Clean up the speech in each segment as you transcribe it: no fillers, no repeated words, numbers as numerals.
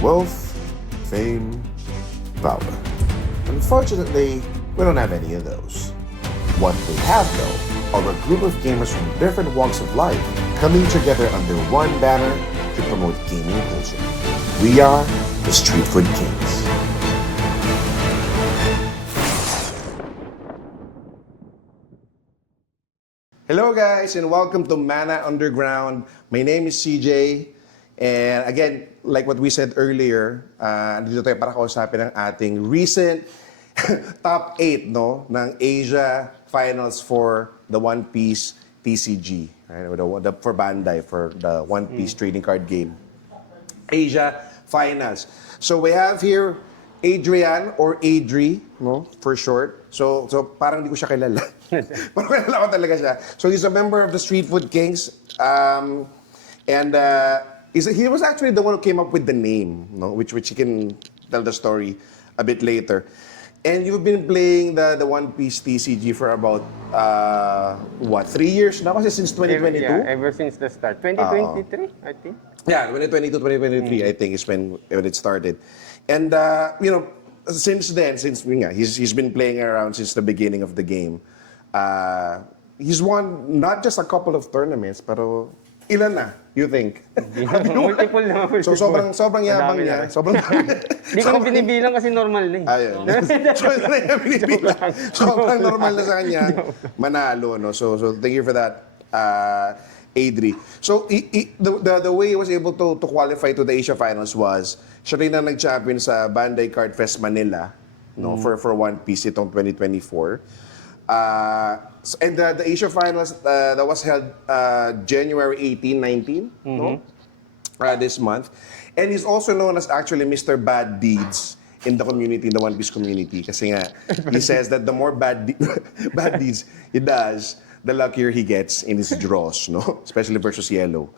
Wealth, fame, power. Unfortunately, we don't have any of those. What we have, though, are a group of gamers from different walks of life coming together under one banner to promote gaming culture. We are the Street Food Kings. Hello guys and welcome to Mana Underground. My name is CJ and again, like what we said earlier, dito tayo para kausapin ang ating recent top 8 no, ng Asia Finals for the One Piece TCG. Right? For Bandai, for the One Piece trading card game. Asia Finals. So we have here Adrian or Adrie, no, for short. So parang hindi ko siya kilala. Parang kilala ko talaga siya. So he's a member of the Street Food Kings. He was actually the one who came up with the name, no, which he can tell the story a bit later. And you've been playing the One Piece TCG for about, 3 years now? Kasi since 2022? Yeah, ever since the start. 2023, I think. Yeah, 2022, 2023, I think is when it started. And, since then, he's been playing around since the beginning of the game. He's won not just a couple of tournaments, pero ilan na, you think? Multiple na. So sobrang yabang niya. Sobrang Hindi ko na binibilang kasi normal na eh. Ayun. So ito na yung binibilang. Sobrang normal na sa kanya. Manalo, no? So thank you for that, Adrie. So the way he was able to qualify to the Asia Finals was, siya rin na nag-champion sa Bandai Card Fest Manila, no, for One Piece itong 2024. And the Asia Finals that was held January 18, 19, no? This month. And he's also known as actually Mr. Bad Deeds in the community, in the One Piece community. Kasi nga, he says that the more bad deeds he does, the luckier he gets in his draws, no? Especially versus Yellow.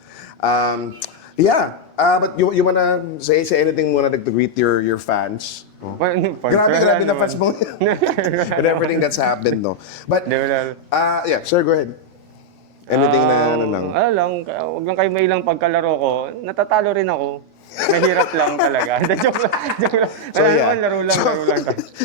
But you wanna say anything muna to greet your fans? Oh. Grabe na fans mo. With everything that's happened, no? But, yeah, sir, go ahead. Anything na ano lang? Huwag lang kayo may ilang pagkalaro ko. Natatalo rin ako. Mahirap lang talaga. Joke lang. Laro lang.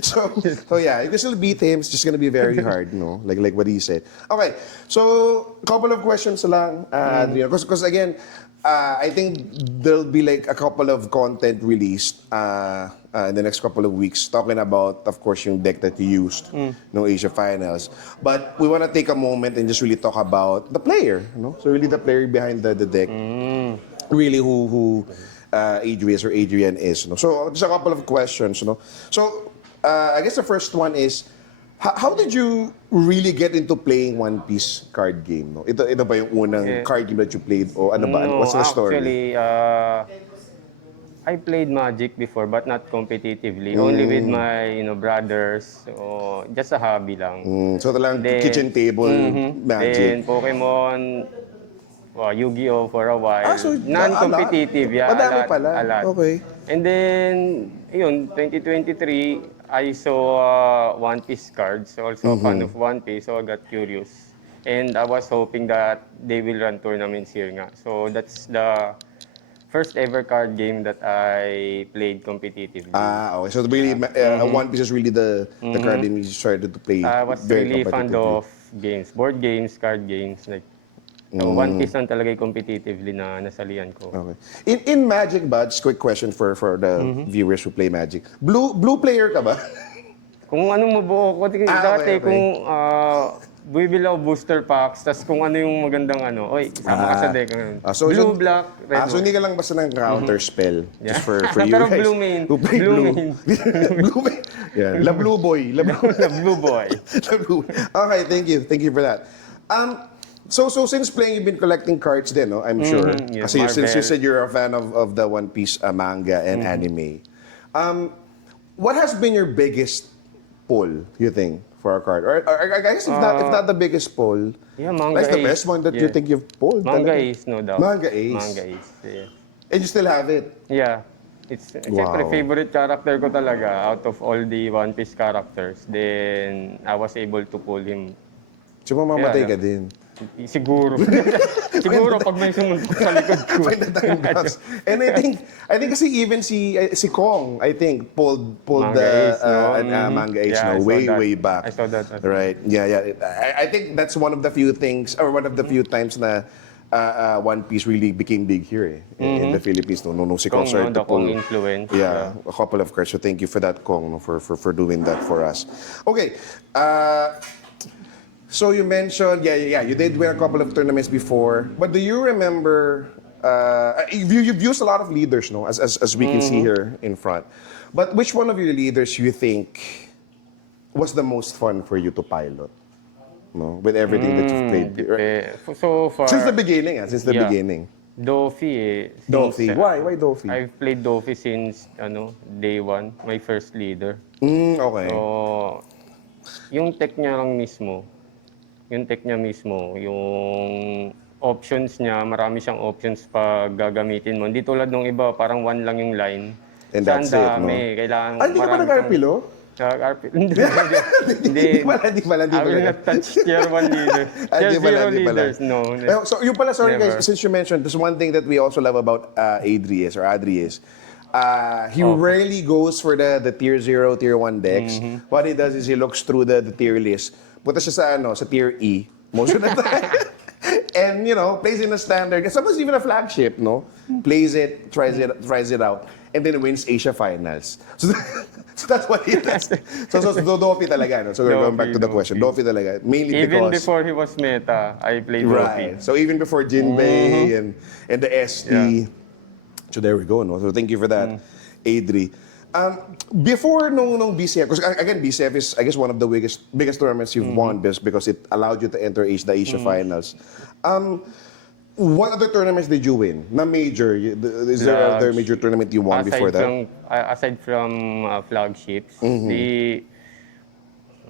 So yeah, if you still beat him, it's just gonna be very hard, no? Like what he said. Okay, so couple of questions lang, Adrian. Because again, I think there'll be like a couple of content released in the next couple of weeks talking about, of course, yung deck that you used, no, Asia Finals. But we want to take a moment and just really talk about the player, no? So really the player behind the deck, really who Adrian is, no? So just a couple of questions, no? So I guess the first one is, how did you really get into playing One Piece card game? No? Ito ba yung unang card game that you played? O ano ba? No, what's the story? Actually, I played Magic before but not competitively. Only with my brothers. So, just a hobby lang. So talagang kitchen table Magic. Then Pokemon, Yu-Gi-Oh for a while. So, non-competitive, madami pala. a lot. Okay. And then, 2023, I saw One Piece cards. Also a fan of One Piece, so I got curious. And I was hoping that they will run tournaments here nga. So that's the first ever card game that I played competitively. Okay. So really, One Piece is really the card game you started to play. I was really fond of games, board games, card games, like One Piece lang talaga yung competitively na nasalihan ko. Okay. In Magic ba, just quick question for the viewers who play Magic. Blue player ka ba? Kung anong mabuo ko, dati kung bibili ako booster packs, tas kung ano yung magandang sama ka sa deck. So blue, black, red, so hindi ka lang basta ng counter spell. Just for you pero guys. blue main. Who play Blue main. Blue main. Yeah. La Blue Boy. The blue boy. Okay, thank you. Thank you for that. So since playing, you've been collecting cards din, no? I'm sure. Yes, Kasi since you said you're a fan of the One Piece manga and anime. What has been your biggest pull, you think, for a card? Or I guess if not the biggest pull, manga that's the ace. best one that you think you've pulled. Manga talaga. ace, no doubt. Manga ace. Yeah. And you still have it? Yeah. It's siyempre favorite character ko talaga out of all the One Piece characters. Then I was able to pull him. So mamamatay ka din. Siguro. Siguro pag may sumuntok sa likod ko. Find the time drops. And I think kasi even si Kong, I think, pulled Manga the Ace, no? Manga Ace, Yeah, no, I saw that. way back. I saw that as well. Right. Yeah. I think that's one of the few things, or one of the few times na One Piece really became big here in the Philippines. No, si Kong Kong, no? started The to pull. Kong influence. Yeah, a couple of cards. So thank you for that, Kong, no, for doing that for us. Okay. So you mentioned, you did win a couple of tournaments before. But do you remember? You've used a lot of leaders, no, as we can see here in front. But which one of your leaders you think was the most fun for you to pilot? No, with everything that you've played. So far, Since the beginning, since the Yeah. beginning. Dofi eh. Dofi. Why Dofi? I've played Dofi since day one, my first leader. Okay. So, yung tech niya mismo, yung options niya, marami siyang options pag gagamitin mo. Hindi tulad nung iba, parang one lang yung line. And Siya that's ang it, no? dami. Kailangan Hindi ka pa marami nag-RP, kang- lo? Nag-RP. Hindi. Hindi pala. I will not touch tier 1 leaders. Tier 0 leaders, no. So yung pala, sorry Never. guys, since you mentioned, there's one thing that we also love about Adrie is, he rarely goes for the tier 0, tier 1 decks. What he does is he looks through the tier list, punta siya sa tier E, most of the time. And plays in a standard, sometimes even a flagship, no? Plays it, tries it out, and then wins Asia finals. So that's what he does. So Dofi talaga, no? So we're going back to the question. Dofi talaga, mainly Even because before he was meta, I played Dofi. right. So even before Jinbei and the ST. Yeah. So there we go, no? So thank you for that, Adri. Before nung BCF, because again, BCF is, I guess, one of the biggest tournaments you've won because it allowed you to enter the Asia finals. What other tournaments did you win? Na major? Is there other major tournament you won before that? Aside from flagships,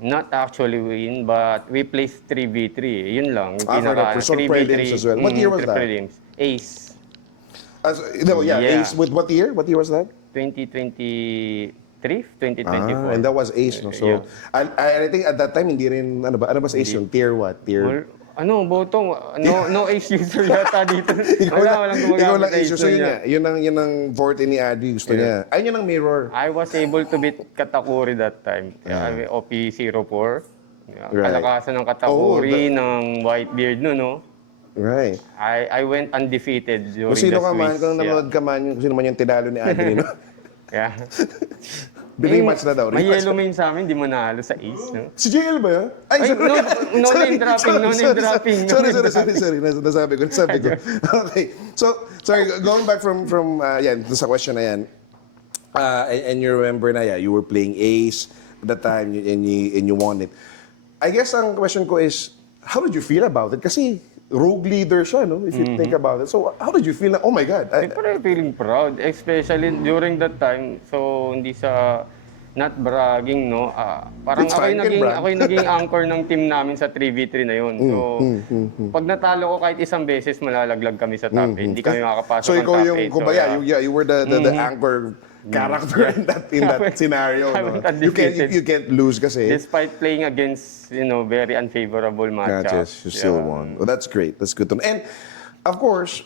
not actually win, but we placed 3v3. Yun lang. For prelims as well. What year was that? Prelims. Ace. Yeah, Ace. With what year? What year was that? 2023? 2024. And that was Ace, no? So, Yeah. I think at that time, hindi rin, ano ba Ace yung tier what? Tier... Botong, no Ace user yata dito. Walang Ikaw lang gumagamit Ace. So yun nga, yun ang forte ni Adrie, gusto niya. Ayun yung ang mirror. I was able to beat Katakuri that time. OP04. Right. Kalakasan ng Katakuri, ng Whitebeard no? Right. I went undefeated during Kung sino the ka man, Swiss. kung nanonood ka man, kung sino man yung tinalo ni Adrie, no? Yeah. Rematch na daw. May rematch yellow na. main sa amin, di mo nalo sa Ace, no? Si JL ba yun? Ay, Ay, no name dropping. Sorry. Nasabi ko. Okay. So, sorry, going back from yan, sa question na yan. And you remember na, you were playing Ace at the time and you won it. I guess ang question ko is, how did you feel about it? Kasi rogue leader siya, no? If you think about it. So, how did you feel na, oh my God? Siyempre, feeling proud, especially during that time. So, hindi sa not bragging, no? Parang It's fine, can brag. ako yung naging anchor ng team namin sa 3v3 na yun. So, pag natalo ko kahit isang beses, malalaglag kami sa top 8. Hindi kami makakapasok So, ng ikaw top 8. yung, kumbaga, you were the anchor character in that scenario. I No? went undefeated. You can't lose kasi. Despite playing against, very unfavorable matchups. You still won. Well, that's great. That's good to know. And, of course,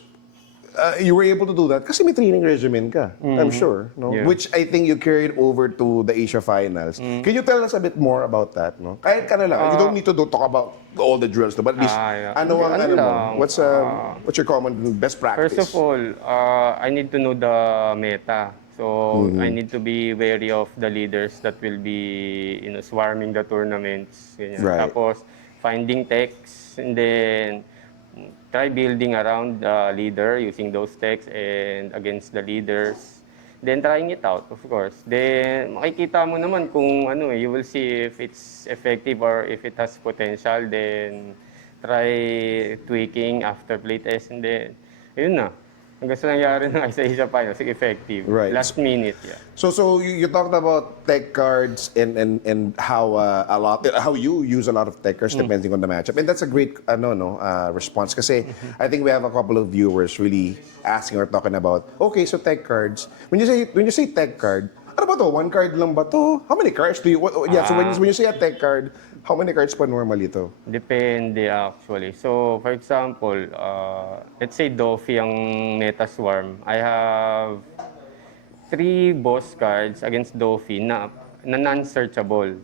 you were able to do that kasi may training regimen ka, I'm sure. No? Yeah. Which I think you carried over to the Asia Finals. Can you tell us a bit more about that? No? Kahit ka na lang. You don't need to talk about all the drills, but at least, yeah. ano ang, Ano mo? lang, What's your common best practice? First of all, I need to know the meta. So I need to be wary of the leaders that will be, swarming the tournaments. Ganyan. Right. Tapos finding techs and then try building around the leader using those techs and against the leaders. Then trying it out, of course. Then makikita mo naman kung you will see if it's effective or if it has potential. Then try tweaking after playtest and then yun na. Hanggang sa nangyari ng Asia Finals, effective. Right. Last minute, yeah. So you talked about tech cards and how how you use a lot of tech cards depending on the matchup, and that's a great response. Kasi I think we have a couple of viewers really asking or talking about, okay, so tech cards. When you say tech card, Ano ba to? One card lang ba to? How many cards do you... so when you say a tech card, how many cards pa normally to? Depende actually. So, for example, let's say Doffy ang Meta Swarm. I have 3 boss cards against Doffy na non-searchable.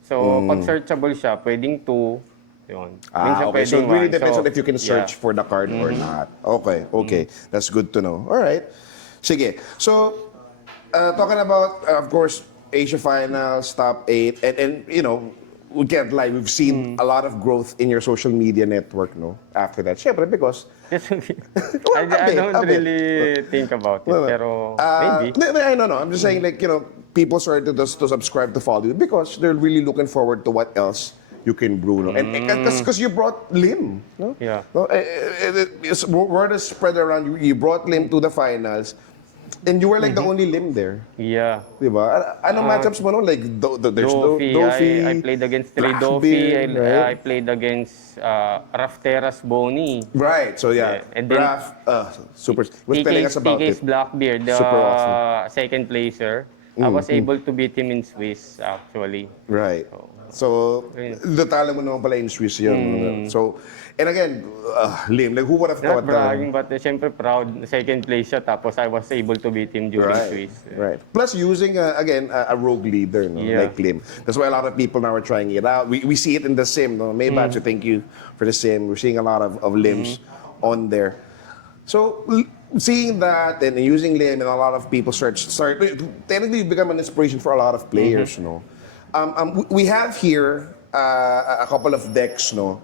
So, pag searchable siya, pwedeng 2. Yun. Minsan Okay. So pwedeng it really 1. depends So, on if you can search for the card or not. Okay, okay. That's good to know. All right. Sige. So, talking about, of course, Asia Finals, top 8, and you know, we can't lie, we've seen a lot of growth in your social media network, no? After that. Siyempre, because... I don't really think about it, pero maybe. No. I'm just saying, like, you know, people started to subscribe to follow you because they're really looking forward to what else you can brew, no? And because you brought Lim, no? Yeah. No? Word is spread around, you brought Lim to the finals, and you were like the only Lim there. Yeah. Diba? Anong matchups mo, no? Like, there's Doffy, Doffy, I played against 3 Doffy. Blackbeard, right? I played against Rafteras Bonnie. Right, so yeah. Yeah, and then Raph, super, was telling us about TK's it. Blackbeard, the Super awesome. second placer. I was able to beat him in Swiss, actually. Right. So, detala mo naman pala in Swiss yun. So, and again, Lim, like who would have Not thought bragging, but syempre proud. Second place siya, tapos I was able to beat him during Right, Swiss. right. Plus using, again, a rogue leader, no? Yeah. Like Lim. That's why a lot of people now are trying it out. We see it in the sim, no? Maybe thank you for the sim. We're seeing a lot of Lims on there. So, seeing that and using Lim, and a lot of people start technically become an inspiration for a lot of players, no? We have here a couple of decks, no,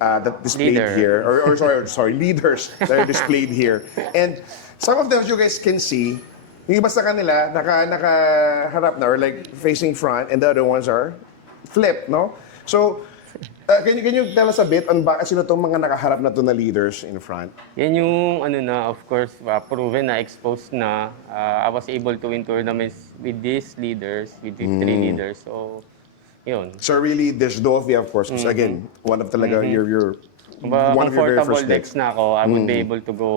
that displayed Leader. here, or sorry, leaders that are displayed here, and some of them, as you guys can see, yung iba sa kanila nakaharap na or like facing front, and the other ones are flipped, no? So, can you tell us a bit on bakit sino tong mga nakaharap na to na leaders in front? Yan yung ano na, of course, proven na, exposed na. I was able to win tournaments with these leaders, with these 3 leaders. So, yun. So really, there's Dolphy, of course, because again, one of talaga your one of your very Comfortable first decks decks. na ako, I would be able to go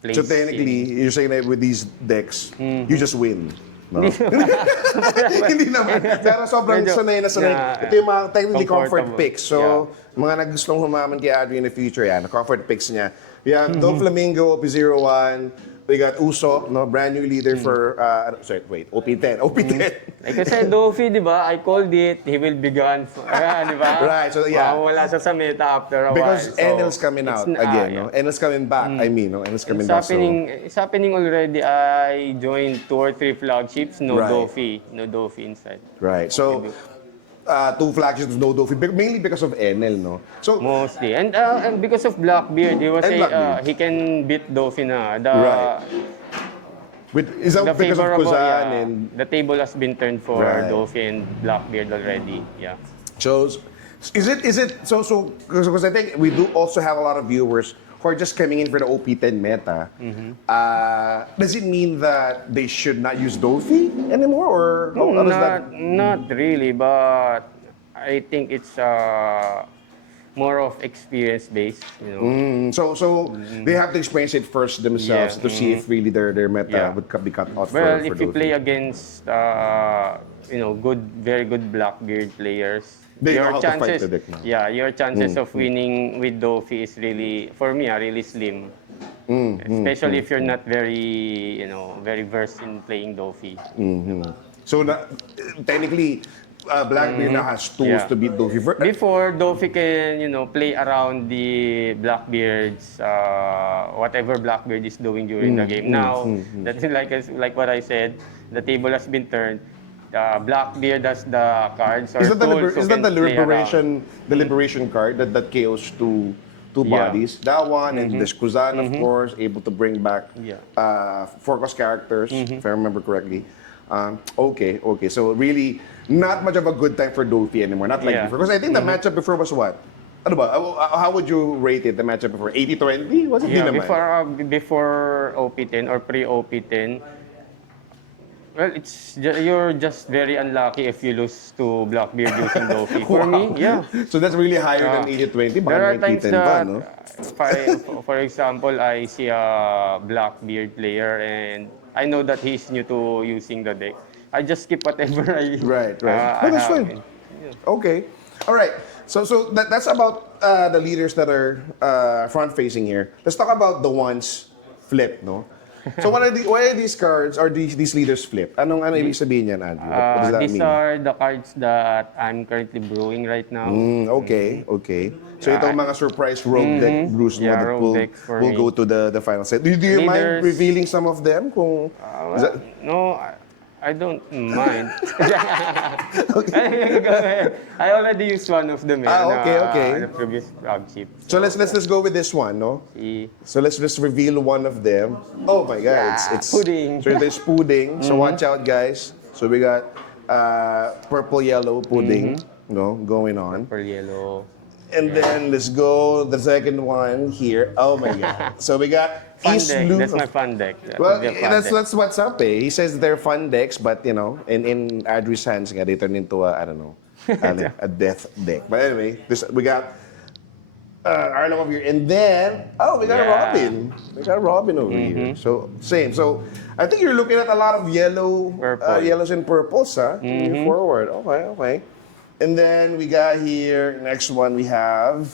place. So technically, you're saying that with these decks, you just win. No? Hindi naman. Pero sobrang Medyo, sanay na sanay. yeah, Ito yung mga technically comfort comfortable. picks. So, mga nagustong humaman kay Adrie in the future, yan, comfort picks niya. We have Dom Flamingo, OP01. We got Usop, no, brand new leader for, OP10. Like I said, Doffy, di ba? I called it, he will be gone. Di ba? Right, so yeah. Mawawala siya sa meta after a Because while. So, Enel's coming out it's again, yeah. no? Enel's coming back, I mean, no? Enel's coming back. It's happening already. I joined 2 or 3 flagships, no Right. Doffy inside. Right. So, 2 flagships, no Doffy, mainly because of Enel, no? So, Mostly. And because of Blackbeard, And Blackbeard. he can beat Doffy na. Right. Is that The because of favorable, Kuzan yeah. and... The table has been turned for Right. Doffy and Blackbeard already. Yeah. So, is it because I think we do also have a lot of viewers who are just coming in for the OP10 meta. Does it mean that they should not use Doffy anymore, or how does that? Not really, but I think it's more of experience based, you know. So they have to experience it first themselves Yeah. to see if really their meta Yeah. would be cut out Well, for if you Doffy. play against very good Blackbeard players, They know how to fight the deck now. Yeah, your chances of winning with Doffy is really, for me, really slim. Especially if you're not very, very versed in playing Doffy. So technically, Blackbeard now has tools Yeah. to beat Doffy. Before, Doffy can, play around the Blackbeard's, whatever Blackbeard is doing during the game. Now, that's like what I said, the table has been turned. Blackbeard has the cards or Is that tools who can the play around. liberation card that KOs two Yeah. bodies? That one and this Kuzan, of course, able to bring back Yeah. 4-cost characters, if I remember correctly. Okay. So really, not much of a good time for Doffy anymore. Not like Yeah. before. Because I think the matchup before was what? Ano ba? How would you rate it, the matchup before? 80-20? Was it? Di Yeah, naman. before OP10 or pre-OP10, well, you're just very unlucky if you lose to Blackbeard using Doffy. For me, yeah. So that's really higher than 80-20. There are times 90-10 pa, that, no? for example, I see a Blackbeard player and I know that he's new to using the deck. I just skip whatever Right. I No, that's have. fine. Okay. All right. So that's about the leaders that are front facing here. Let's talk about the ones flipped, no? So why are these cards or these leaders flipped? Ano ibig sabihin yan, Andrew? What does that These mean? are the cards that I'm currently brewing right now. Okay. So itong mga surprise rogue deck brews mo Yeah, that rogue decks for will me. go to the final set. Do you mind Leaders- revealing some of them? Kung, is that- No, I don't mind. Go ahead. I already used one of them okay. the previous flagship. so let's go with this one, no? See, So let's just reveal one of them. Oh my God, Yeah, it's pudding. So there's pudding. So watch out, guys. So we got purple yellow pudding, no, going on. purple yellow. And then let's go the second one here. Oh my God. So we got Fun East deck. Blue. That's my fun deck. That Well, would be a fun deck. that's what's up, eh. He says they're fun decks, but you know, in Adrie's hands, they turn into a, I don't know, a death deck. But anyway, we got Arno over here, and then we got Yeah. Robin. We got Robin over here. So same. So I think you're looking at a lot of Purple. yellows and purples, huh? Moving forward. Okay. And then we got here, next one we have.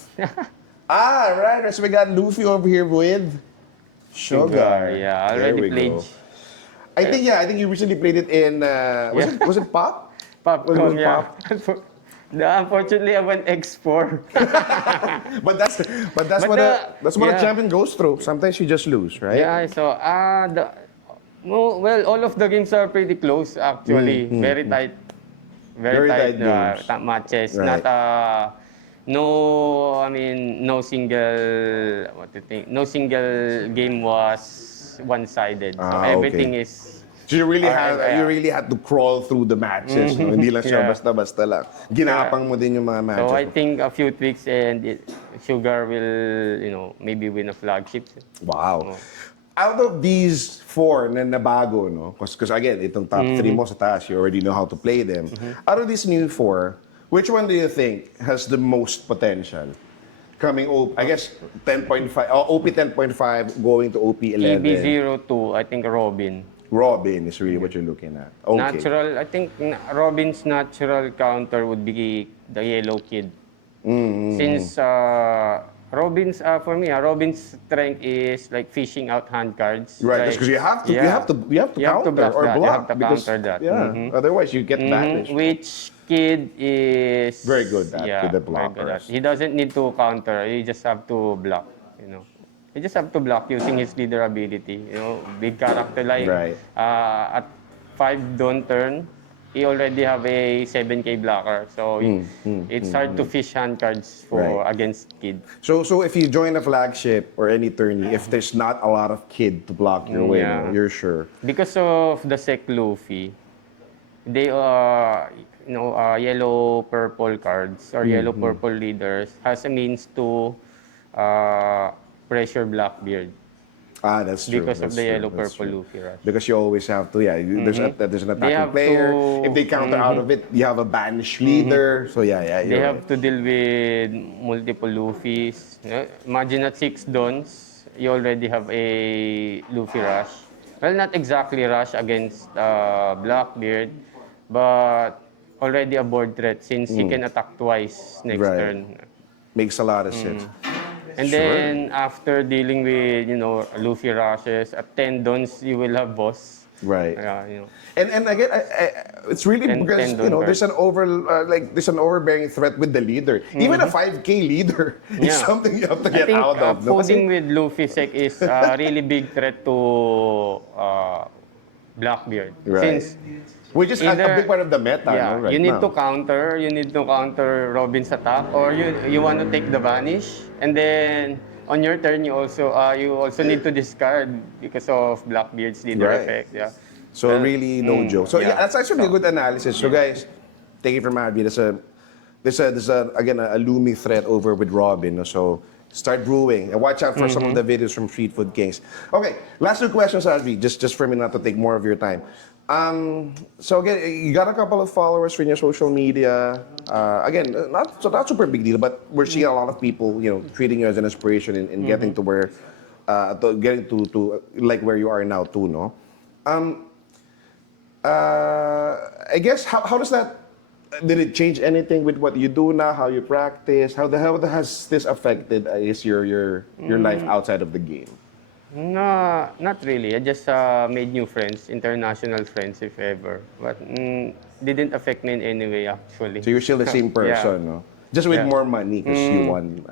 Right. So we got Luffy over here with Sugar. Yeah, There already we played. go. I think you recently played it in, was it Pop? Popcorn, Was it yeah. Unfortunately, I went X4. But that's what a champion goes through. Sometimes you just lose, right? Yeah, so well, all of the games are pretty close actually. Very tight. Very tight games. Matches. Right. Not no single no single game was one-sided. So Okay. everything is So you really yeah. had to crawl through the matches, no? Hindi lang siya Yeah. basta-basta lang. Ginapang mo din yung mga matches. so I think a few tweaks and Sugar will maybe win a flagship. Wow. Out of these four na nabago, no? Because again, itong top three mo sa taas, you already know how to play them. Out of these new four, which one do you think has the most potential? Coming I guess 10.5, OP 10.5 going to OP 11. EB02, I think Robin. Robin is really what you're looking at. Okay. Natural, I think Robin's natural counter would be the Yellow Kid. Since Robin's for me, Robin's strength is like fishing out hand cards. Right, like, because you have to You have to counter or that. block. You have to because, counter that. Yeah, otherwise you get banished. Which Kid is Very good at with the very good at. blockers. He doesn't need to counter. He just have to block. He just have to block using his leader ability. Big character like Right. at 5 don't turn. He already have a 7K blocker, so it's hard to fish hand cards for Right. against Kid. So if you join a flagship or any tourney, if there's not a lot of kid to block your way, Yeah. you're sure. Because of the Sec Luffy, they yellow purple cards or yellow purple leaders has a means to pressure Blackbeard That's true. because of That's the true. yellow That's purple true. Luffy rush. Because you always have to, there's an They attacking have player. to- If they counter out of it, you have a banished leader. So yeah, They you're have right. to deal with multiple Luffys. Imagine at 6 Dons, you already have a Luffy rush. Well, not exactly rush against Blackbeard, but already a board threat since he can attack twice next Right. turn. Makes a lot of sense. And Sure. then after dealing with Luffy rushes at 10 Dons, you will have boss. Right. Yeah, And again, it's really Ten- because ten there's an there's an overbearing threat with the leader. Even a 5K leader is Yeah. something you have to I get think out of. No? Kasi- folding with Luffy Sec is a really big threat to Blackbeard. Right. Since Which is a either- big part of the meta, no, right you need now. to counter Robin's attack, or you want to take the vanish, and then on your turn you also need to discard because of Blackbeard's leader Right. effect. Yeah. So really, no joke. So yeah, that's actually a good analysis. So guys, take it from Adrie. There's again a looming threat over with Robin. No? So start brewing and watch out for some of the videos from Street Food Kings. Okay, last two questions, Adrie. Just for me not to take more of your time. So again, you got a couple of followers in your social media. Again, not super big deal, but we're seeing a lot of people, treating you as an inspiration in getting to where, getting to like where you are now too, no? I guess how does that? Did it change anything with what you do now? How you practice? How has this affected your life outside of the game? No, not really. I just made new friends, international friends, if ever. But didn't affect me in any way, actually. So you're still the same Yeah. person, no? Just with Yeah. more money because you won.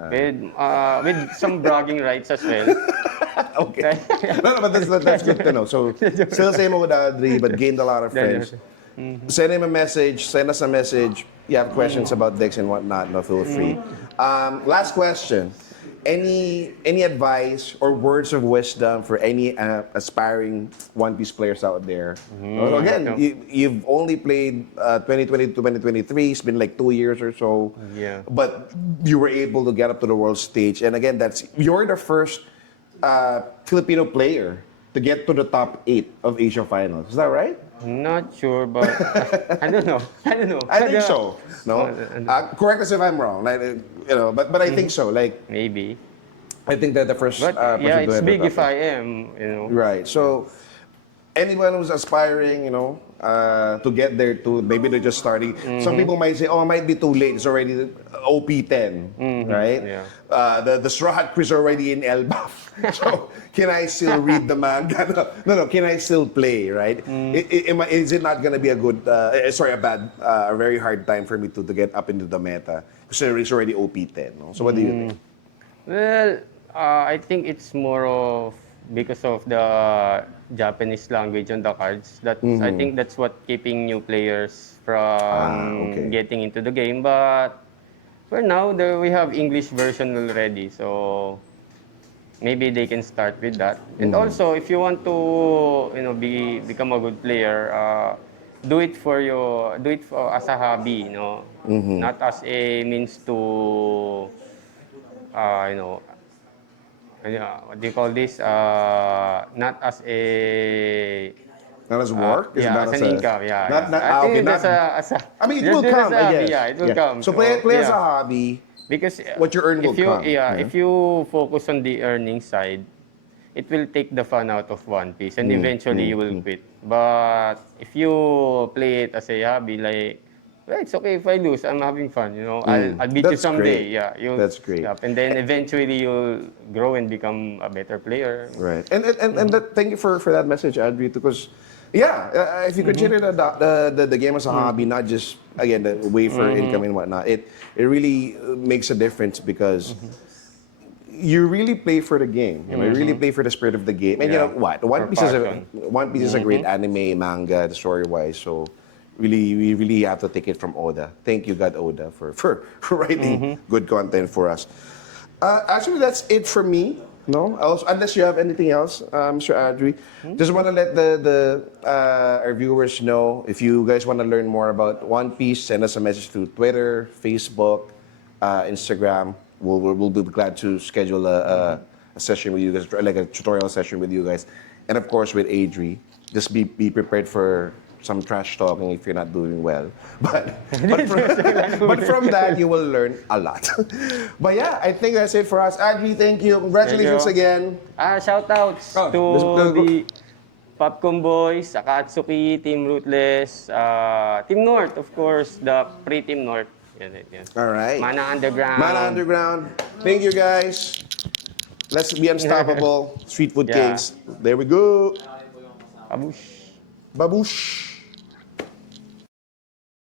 With some bragging rights as well. Okay. No, but that's good to know. So still same with Adrie, but gained a lot of friends. Send him a message. Send us a message. You have questions about decks and whatnot. No, feel free. Last question. Any advice or words of wisdom for any aspiring One Piece players out there? Well, again, you've only played 2020 to 2023. It's been like 2 years or so. Yeah. But you were able to get up to the world stage. And again, you're the first Filipino player to get to the top 8 of Asia Finals. Is that right? Not sure, but I don't know. I don't know. I think so. No, correct us if I'm wrong. Like, but I think so. Like, Maybe. I think that the first. But person yeah, to it's hit the big top if I am, Right. So, anyone who's aspiring, to get there too, maybe they're just starting. Some people might say, "Oh, it might be too late. It's already OP10, right? Yeah. The Straw Hat Quiz already in LBAF. So, can I still read the manga? No. Can I still play? Right? Is it not gonna be a very hard time for me to get up into the meta? Because it's already OP10. No? So, what do you think? Well, I think it's more of because of the Japanese language on the cards. I think that's what keeping new players from Okay. getting into the game. But for now, we have English version already, so maybe they can start with that. And also, if you want to, become a good player, do it as a hobby, not as a means to, what do you call this? Not as a Not as work? Is it yeah, not as an income. Yeah, Not, yeah. not, I think okay, that's not, as a. I mean, it just will do it as come, a I hobby, guess. Yeah, it will come. So play as a hobby. Because What you earn will if you, come. Yeah, if you focus on the earning side, it will take the fun out of One Piece, and eventually you will quit. But if you play it as a hobby, like, well, it's okay if I lose. I'm having fun. I'll beat you That's someday. great. Yeah, That's great. And then eventually you'll grow and become a better player. Right. And thank you for that message, Adrie, because if you consider the game as a hobby, not just again the way for income and whatnot, it really makes a difference because you really play for the game. You really play for the spirit of the game. And you know Yeah. what? For passion. One Piece is a great anime, manga, story wise. So we really have to take it from Oda. Thank you, God Oda, for writing good content for us. Actually, that's it for me. No, also, unless you have anything else, Mr. Adrie. Just want to let our viewers know if you guys want to learn more about One Piece, send us a message through Twitter, Facebook, Instagram. We'll be glad to schedule a session with you guys, like a tutorial session with you guys, and of course with Adrie. Just be prepared for some trash talking if you're not doing well. But from that, you will learn a lot. But yeah, I think that's it for us. Adrie, thank you. Congratulations Thank you. again. Shoutouts to let's go. the Popcorn Boys, Akatsuki, Team Rootless, Team North, of course, the pre-Team North. Yan. All right. Mana Underground. Mana Underground. Thank you, guys. Let's be unstoppable. Street Food Yeah. Kings. There we go. Abush. Babush.